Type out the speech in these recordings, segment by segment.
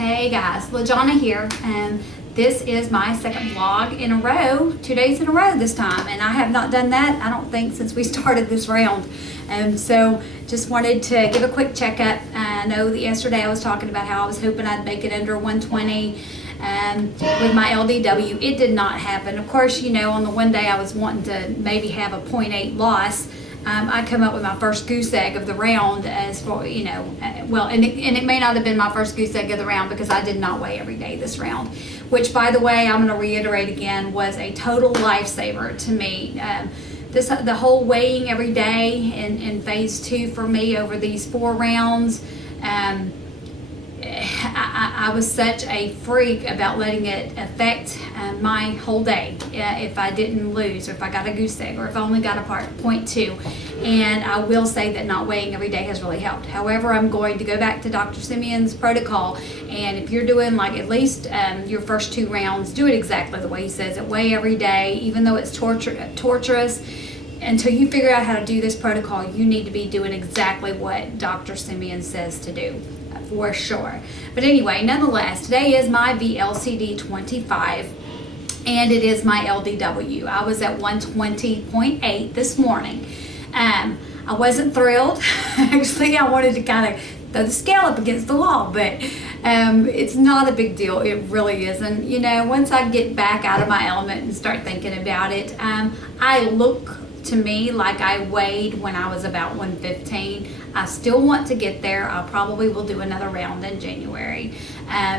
Hey guys, LaJonna here, and this is my second vlog in a row, 2 days in a row this time, and I have not done that, I don't think, since we started this round. So just wanted to give a quick checkup. I know that yesterday I was talking about how I was hoping I'd make it under 120 with my LDW. It did not happen. Of course, you know, on the one day I was wanting to maybe have a 0.8 loss. I come up with my first goose egg of the round as for, you know, well, and it may not have been my first goose egg of the round because I did not weigh every day this round, which, by the way, I'm going to reiterate again, was a total lifesaver to me. The whole weighing every day in phase 2 for me over these 4 rounds, I was such a freak about letting it affect my whole day if I didn't lose, or if I got a goose egg, or if I only got a 0.2. And I will say that not weighing every day has really helped. However, I'm going to go back to Dr. Simeon's protocol, and if you're doing like at least your first 2 rounds, do it exactly the way he says it. Weigh every day, even though it's torturous. Until you figure out how to do this protocol, you need to be doing exactly what Dr. Simeon says to do, for sure. But anyway, nonetheless, today is my VLCD 25, and it is my LDW. I was at 120.8 this morning. I wasn't thrilled. Actually, I wanted to kind of throw the scale up against the wall, but it's not a big deal. It really isn't. You know, once I get back out of my element and start thinking about it, I look to me like I weighed when I was about 115. I still want to get there. I probably will do another round in January,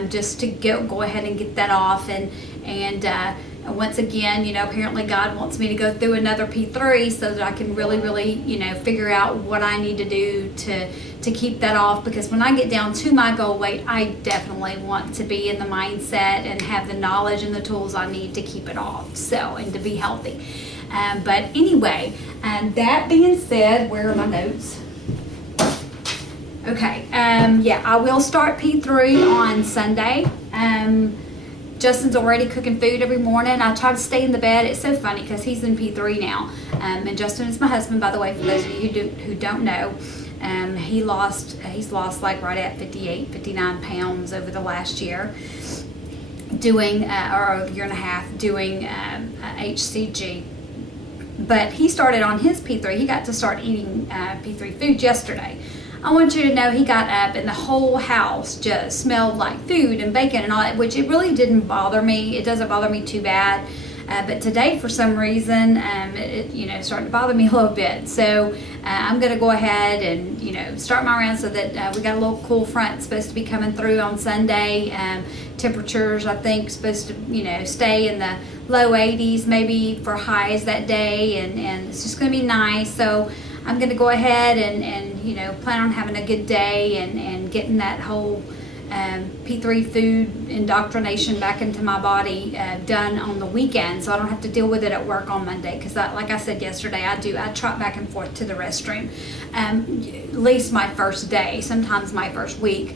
just to go ahead and get that off. And once again, you know, apparently God wants me to go through another P3 so that I can really, you know, figure out what I need to do to keep that off. Because when I get down to my goal weight, I definitely want to be in the mindset and have the knowledge and the tools I need to keep it off. So, and to be healthy. But anyway, that being said, where are my notes? Okay, yeah, I will start P3 on Sunday. Justin's already cooking food every morning. I try to stay in the bed. It's so funny because he's in P3 now. And Justin is my husband, by the way, for those of you who don't know. He's lost like right at 59 pounds over the last year, doing, or a year and a half, doing HCG. But he started on his P3. He got to start eating P3 food yesterday. I want you to know he got up and the whole house just smelled like food and bacon and all that, which it really didn't bother me. It doesn't bother me too bad. But today, for some reason, it, you know, started to bother me a little bit. So I'm going to go ahead and, you know, start my round so that we got a little cool front supposed to be coming through on Sunday. Temperatures, I think, supposed to, you know, stay in the low 80s maybe for highs that day, and it's just going to be nice. So I'm going to go ahead and you know, plan on having a good day and getting that whole P3 food indoctrination back into my body done on the weekend, so I don't have to deal with it at work on Monday. Because like I said yesterday, I trot back and forth to the restroom at least my first day, sometimes my first week,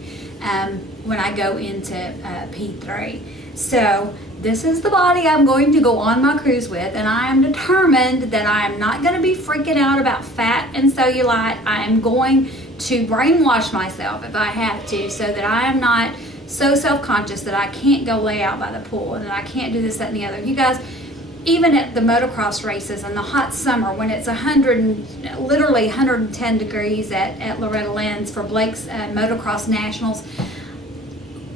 when I go into P3. So this is the body I'm going to go on my cruise with, and I am determined that I am not going to be freaking out about fat and cellulite. I am going to brainwash myself if I have to, so that I am not so self-conscious that I can't go lay out by the pool and that I can't do this, that, and the other. You guys, even at the motocross races in the hot summer when it's literally 110 degrees at Loretta Lynn's for Blake's motocross nationals,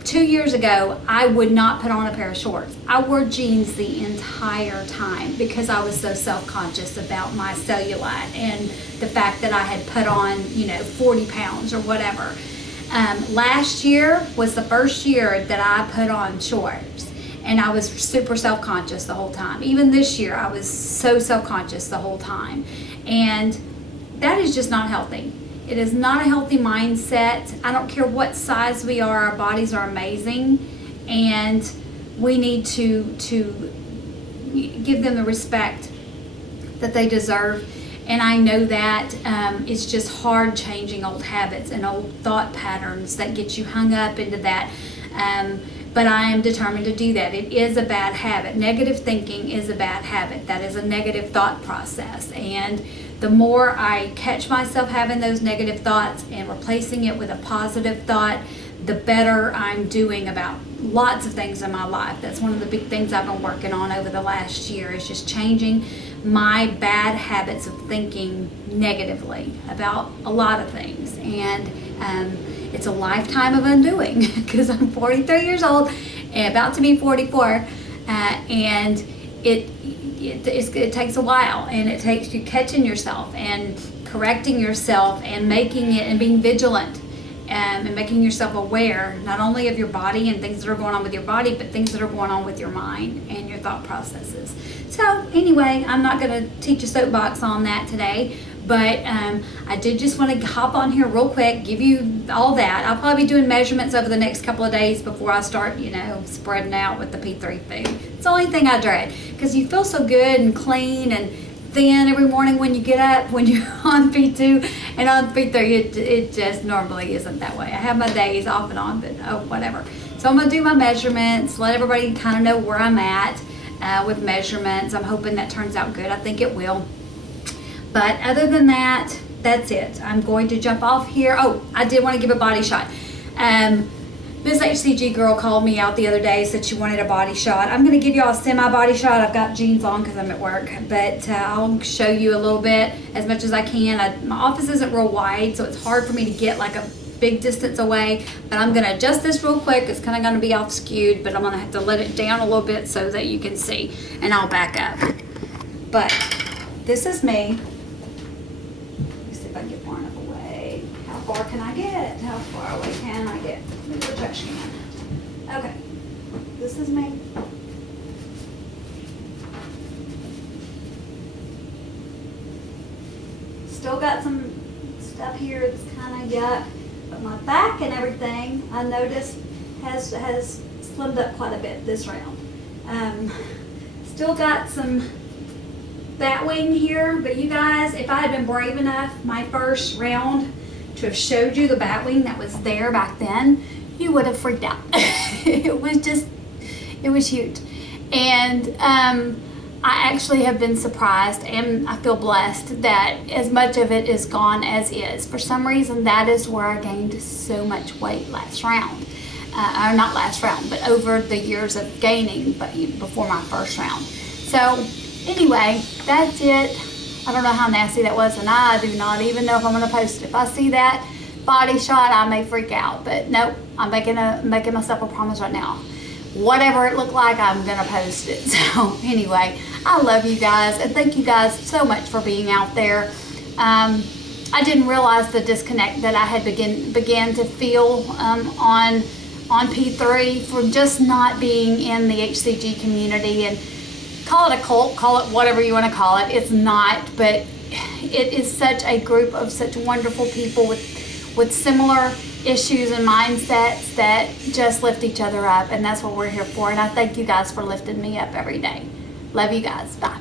2 years ago, I would not put on a pair of shorts. I wore jeans the entire time because I was so self-conscious about my cellulite and the fact that I had put on, you know, 40 pounds or whatever. Last year was the first year that I put on shorts, and I was super self-conscious the whole time. Even this year, I was so self-conscious the whole time. And that is just not healthy. It is not a healthy mindset. I don't care what size we are, our bodies are amazing, and we need to give them the respect that they deserve. And I know that it's just hard changing old habits and old thought patterns that get you hung up into that. But I am determined to do that. It is a bad habit. Negative thinking is a bad habit. That is a negative thought process. And the more I catch myself having those negative thoughts and replacing it with a positive thought, the better I'm doing about lots of things in my life. That's one of the big things I've been working on over the last year, is just changing my bad habits of thinking negatively about a lot of things. And it's a lifetime of undoing because I'm 43 years old and about to be 44, and it takes a while, and it takes you catching yourself and correcting yourself and making it and being vigilant, and making yourself aware not only of your body and things that are going on with your body, but things that are going on with your mind and your thought processes. So anyway, I'm not going to teach a soapbox on that today, but I did just want to hop on here real quick, give you all that. I'll probably be doing measurements over the next couple of days before I start, spreading out with the P3 food. It's the only thing I dread, because you feel so good and clean and thin every morning when you get up, when you're on P2 and on P3. It just normally isn't that way. I have my days off and on, but whatever. So I'm going to do my measurements, let everybody kind of know where I'm at with measurements. I'm hoping that turns out good. I think it will. But other than that, that's it. I'm going to jump off here. Oh, I did want to give a body shot. MSHCGgirl called me out the other day, said she wanted a body shot. I'm going to give y'all a semi-body shot. I've got jeans on because I'm at work, but I'll show you a little bit as much as I can. My office isn't real wide, so it's hard for me to get like a big distance away, but I'm going to adjust this real quick. It's kind of going to be off skewed, but I'm going to have to let it down a little bit so that you can see, and I'll back up. But this is me. If I can get far enough away. How far can I get? How far away can I get? Let me go touch can. Okay. This is me. Still got some stuff here that's kind of yuck, but my back and everything, I noticed, has slimmed up quite a bit this round. Still got some bat wing here, but you guys, if I had been brave enough my first round to have showed you the bat wing that was there back then, you would have freaked out. It was huge. And I actually have been surprised, and I feel blessed that as much of it is gone as is. For some reason, that is where I gained so much weight last round. Or not last round, but over the years of gaining, but before my first round. So anyway, that's it. I don't know how nasty that was, and I do not even know if I'm going to post it. If I see that body shot, I may freak out, but nope, I'm making myself a promise right now. Whatever it looked like, I'm going to post it. So anyway, I love you guys, and thank you guys so much for being out there. I didn't realize the disconnect that I had began to feel on P3 from just not being in the HCG community. And call it a cult, call it whatever you want to call it. It's not, but it is such a group of such wonderful people with similar issues and mindsets that just lift each other up, and that's what we're here for. And I thank you guys for lifting me up every day. Love you guys. Bye.